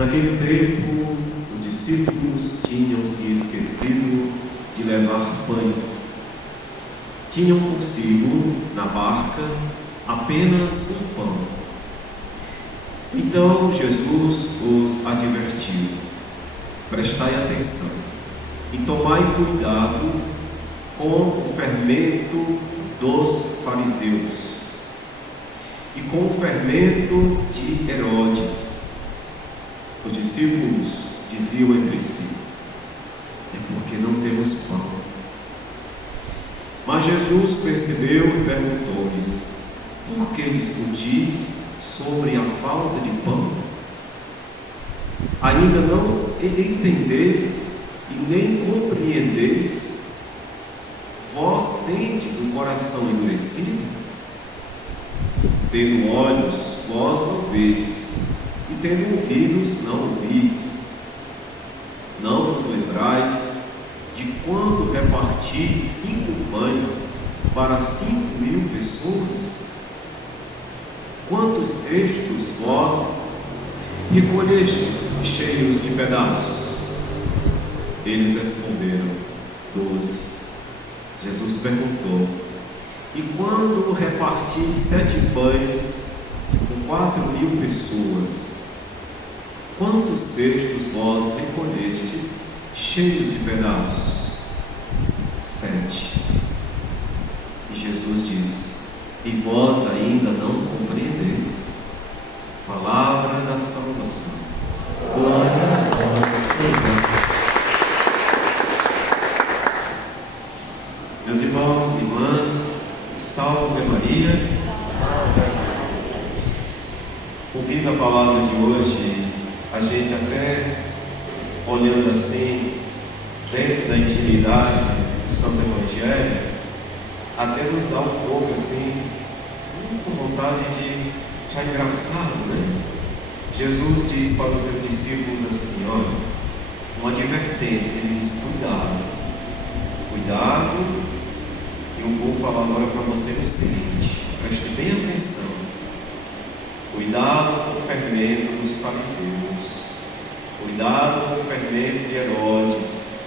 Naquele tempo, os discípulos tinham se esquecido de levar pães. Tinham consigo, na barca, apenas um pão. Então Jesus os advertiu: prestai atenção e tomai cuidado com o fermento dos fariseus e com o fermento de Herodes. Os discípulos diziam entre si: é porque não temos pão. Mas Jesus percebeu e perguntou-lhes: por que discutis sobre a falta de pão? Ainda não entendeis e nem compreendeis? Vós tendes o coração endurecido? Tendo olhos, vós não vedes, e tendo ouvidos, não ouvis. Não vos lembrais de quando reparti 5 pães para 5.000 pessoas? Quantos cestos vós recolhestes cheios de pedaços? Eles responderam: 12. Jesus perguntou: e quando reparti 7 pães com 4.000 pessoas, quantos cestos vós recolhestes cheios de pedaços? 7. E Jesus disse: e vós ainda não compreendeis? Palavra da salvação. Glória a vós, Senhor. Meus irmãos e irmãs, salve Maria. Ouvindo a palavra de hoje, a gente até olhando assim, dentro da intimidade do Santo Evangelho, até nos dá um pouco assim, com vontade de achar engraçado, né? Jesus diz para os seus discípulos assim: olha, uma advertência, ele diz: cuidado, que eu vou falar agora para vocês o seguinte, preste bem atenção. Cuidado com o fermento dos fariseus, cuidado com o fermento de Herodes.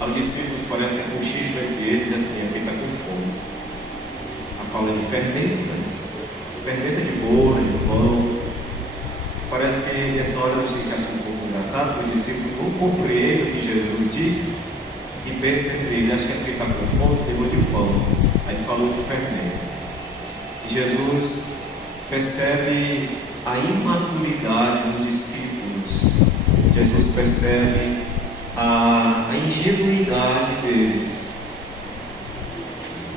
Aos discípulos parece que é cochicho entre eles, assim, alguém está com fome. Está falando de fermento, né? Fermento é de bolo, é de pão. Parece que nessa hora a gente acha um pouco engraçado, porque os discípulos não compreendem o que Jesus diz e pensam entre eles: acho que é porque está com fome, você levou de pão. Aí ele falou de fermento. E Jesus percebe a imaturidade dos discípulos. Jesus percebe a ingenuidade deles.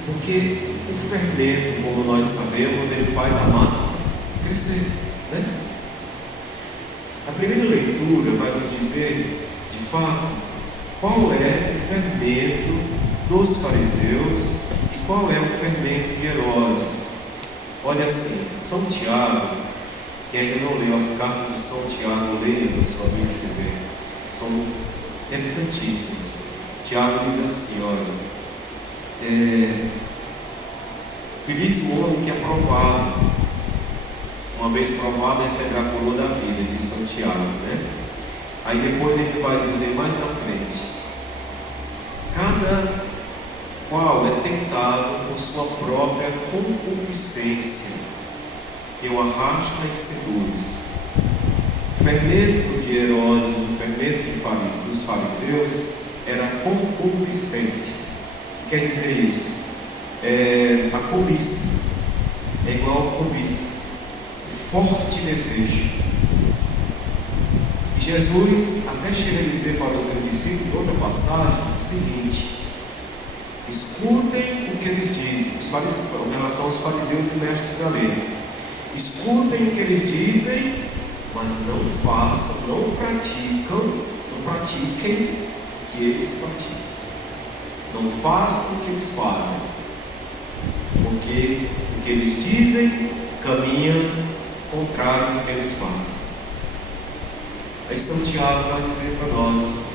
Porque o fermento, como nós sabemos, ele faz a massa crescer, né? A primeira leitura vai nos dizer, de fato, qual é o fermento dos fariseus e qual é o fermento de Herodes. Olha assim, São Tiago, quem ainda não leu as cartas de São Tiago, leia na sua Bíblia, você vê, são interessantíssimas. Tiago diz assim: olha, feliz o homem que é provado, uma vez provado receberá a coroa da vida, diz São Tiago, né? Aí depois ele vai dizer mais na frente: cada qual é tentado por sua própria concupiscência, que o arrasta e seduz. O fermento de Herodes, o fermento dos fariseus, era a concupiscência. O que quer dizer isso? A cobiça é igual a cobiça, o forte desejo. E Jesus até chega a dizer para os seus discípulos, em outra passagem, o seguinte: escutem o que eles dizem, em relação aos fariseus e mestres da lei. Escutem o que eles dizem, mas não façam, não pratiquem o que eles praticam. Não façam o que eles fazem, porque o que eles dizem caminha contrário ao que eles fazem. Aí São Tiago vai dizer para nós: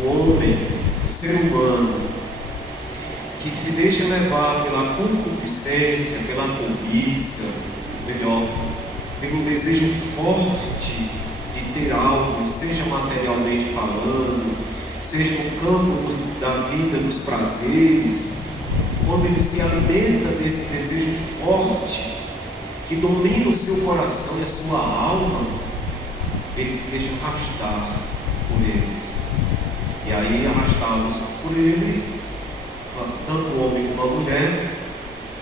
o homem, o ser humano, que se deixa levar pela concupiscência, pela cobiça, melhor, pelo desejo forte de ter algo, seja materialmente falando, seja no campo da vida, dos prazeres, quando ele se alimenta desse desejo forte que domina o seu coração e a sua alma, ele se deixa arrastar por eles. E aí, arrastados por eles, tanto o homem como a mulher,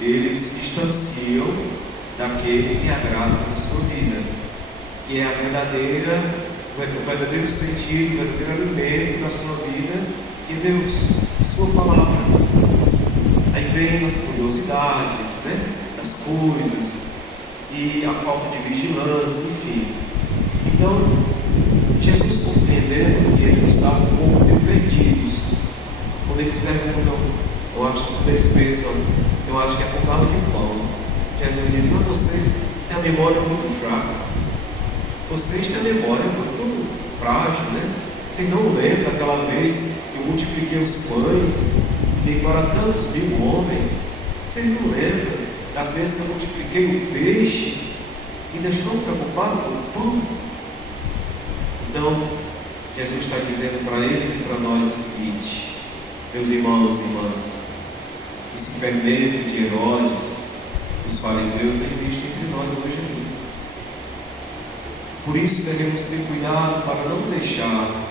eles se distanciam daquele que é a graça da sua vida, que é o verdadeiro sentido, o verdadeiro alimento da sua vida, que é Deus, a sua palavra. Aí vem as curiosidades, das coisas, e a falta de vigilância, enfim. Então, Jesus, compreendendo que eles estavam um pouco meio perdidos, quando eles perguntam, quando eles pensam, eu acho que é por causa de pão, Jesus diz: mas vocês têm a memória muito fraca, vocês têm a memória muito frágil, Vocês não lembram daquela vez que eu multipliquei os pães e dei para tantos mil homens? Vocês não lembram das vezes que eu multipliquei o peixe? Ainda estão preocupados com o pão? Então, Jesus está dizendo para eles e para nós o seguinte: meus irmãos e irmãs, esse fermento de Herodes, os fariseus, não existe entre nós hoje ainda. Por isso devemos ter cuidado para não deixar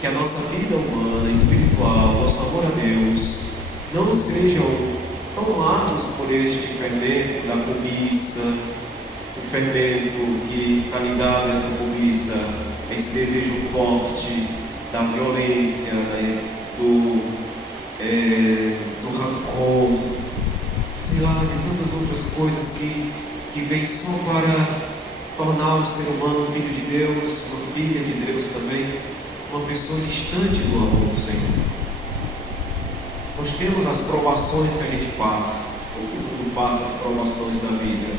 que a nossa vida humana, espiritual, nosso amor a Deus, não sejam tomados por este fermento da cobiça, o fermento que está ligado a essa cobiça, a esse desejo forte da violência, do rancor, sei lá, de tantas outras coisas que vêm só para tornar o ser humano um filho de Deus, uma filha de Deus também, uma pessoa distante do amor do Senhor. Nós temos as provações que a gente passa, todo mundo passa as provações da vida.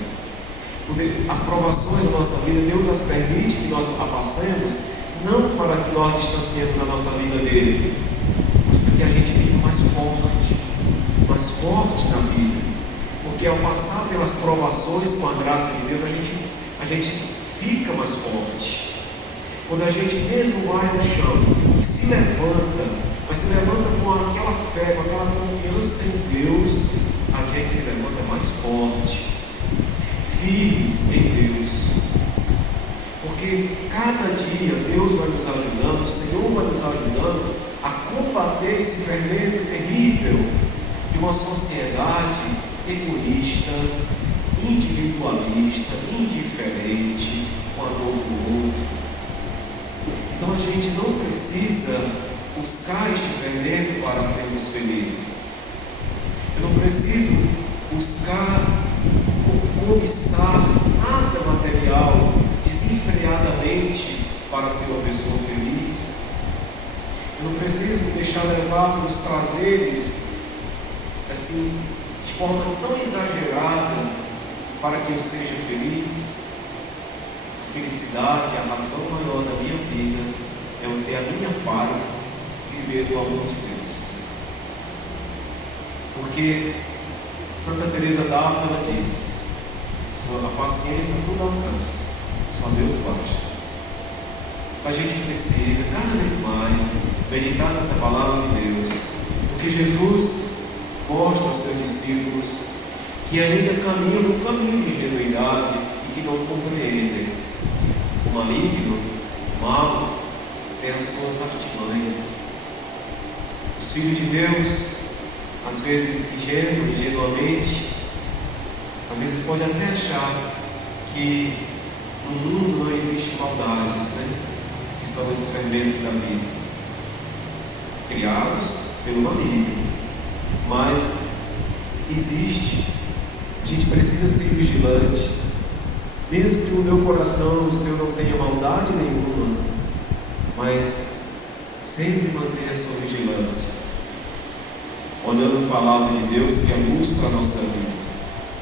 As provações da nossa vida, Deus as permite que nós a passemos, não para que nós distanciemos a nossa vida dele, mas para que a gente viva mais forte na vida. Porque ao passar pelas provações com a graça de Deus, a gente fica mais forte. Quando a gente mesmo vai no chão e se levanta, mas se levanta com aquela fé, com aquela confiança em Deus, a gente se levanta mais forte, firmes em Deus. Porque cada dia Deus vai nos ajudando, o Senhor vai nos ajudando a combater esse fermento terrível de uma sociedade egoísta, individualista, indiferente, com a dor do outro. Então a gente não precisa buscar este fermento para sermos felizes. Eu não preciso buscar, cobiçar nada material desenfreadamente para ser uma pessoa feliz. Eu não preciso me deixar levar pelos prazeres assim, de forma tão exagerada para que eu seja feliz. A felicidade, a razão maior da minha vida é eu ter a minha paz, viver do amor de Deus. Porque Santa Teresa d'Ávila ela diz: a paciência tudo alcança, só Deus basta. Então a gente precisa cada vez mais meditar nessa palavra de Deus, porque Jesus mostra aos seus discípulos que ainda caminham no caminho de ingenuidade e que não compreendem. O maligno, o mal, tem as suas artimanhas. Os filhos de Deus, às vezes ingenuamente, às vezes pode até achar que no mundo não existe maldades, que são esses fermentos da vida, criados pelo maligno. Mas existe, a gente precisa ser vigilante, mesmo que no meu coração, no seu, não tenha maldade nenhuma, mas sempre mantenha a sua vigilância, olhando a palavra de Deus, que é luz para a nossa vida.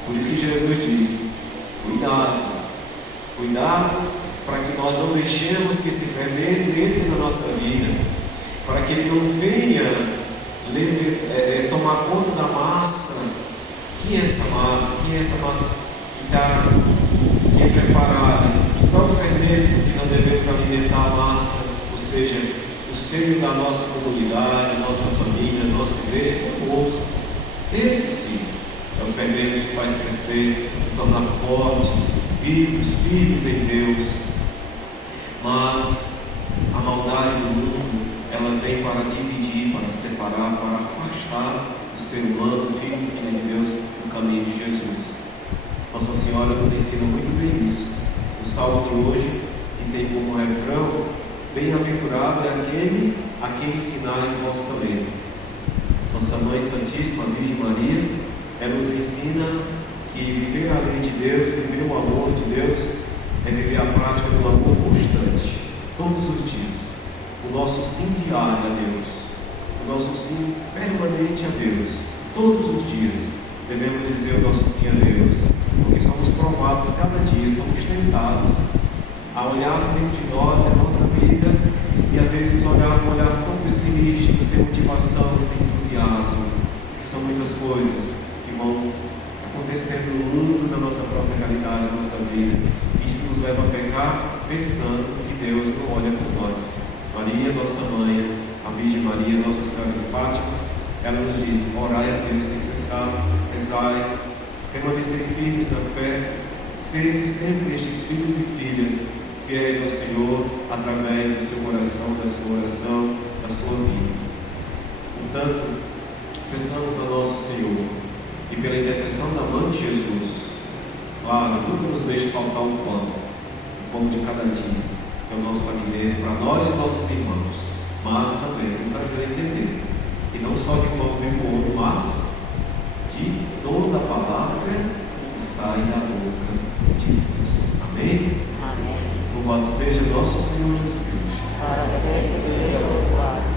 Por isso que Jesus diz: cuidado para que nós não deixemos que esse fermento entre na nossa vida, para que ele não venha tomar conta da massa. Quem é essa massa? Quem é essa massa que é bem preparada. Não o fermento que não devemos alimentar a massa, ou seja, o seio da nossa comunidade, a nossa família, a nossa igreja, o amor. Esse sim é o fermento que faz crescer, tornar fortes, vivos, firmes em Deus. Mas a maldade do mundo, ela vem para dividir, para separar, para afastar o ser humano, filho e filha de Deus, do caminho de Jesus. Nossa Senhora nos ensina muito bem isso. O salmo de hoje, que tem como refrão: bem-aventurado é aquele a quem ensinais vossa lei. Nossa Mãe Santíssima, a Virgem Maria, ela nos ensina que viver a lei de Deus, viver o amor de Deus, é viver a prática do amor constante, todos os dias. O nosso sim diário a Deus, o nosso sim permanente a Deus, todos os dias devemos dizer o nosso sim a Deus, porque somos provados cada dia, somos tentados a olhar dentro de nós, a nossa vida, e às vezes nos olhar com um olhar tão pessimista, sem motivação, sem entusiasmo, que são muitas coisas que vão acontecendo no mundo, na nossa própria realidade, na nossa vida. Isso nos leva a pecar pensando que Deus não olha por nós. Maria, nossa mãe, a Virgem Maria, Nossa Senhora de Fátima, ela nos diz: orai a Deus sem cessar, rezai, permanecer firmes na fé, sede sempre estes filhos e filhas fiéis ao Senhor, através do seu coração, da sua oração, da sua vida. Portanto, peçamos a nosso Senhor, e pela intercessão da Mãe de Jesus, claro, nunca nos deixe faltar o pão de cada dia, que é o nosso alimento para nós e nossos irmãos, mas também nos ajuda a entender que não só de pão vive o homem, mas de toda a palavra que sai da boca de Deus. Amém? Amém. Louvado seja nosso Senhor Jesus Cristo. Para sempre seja louvado.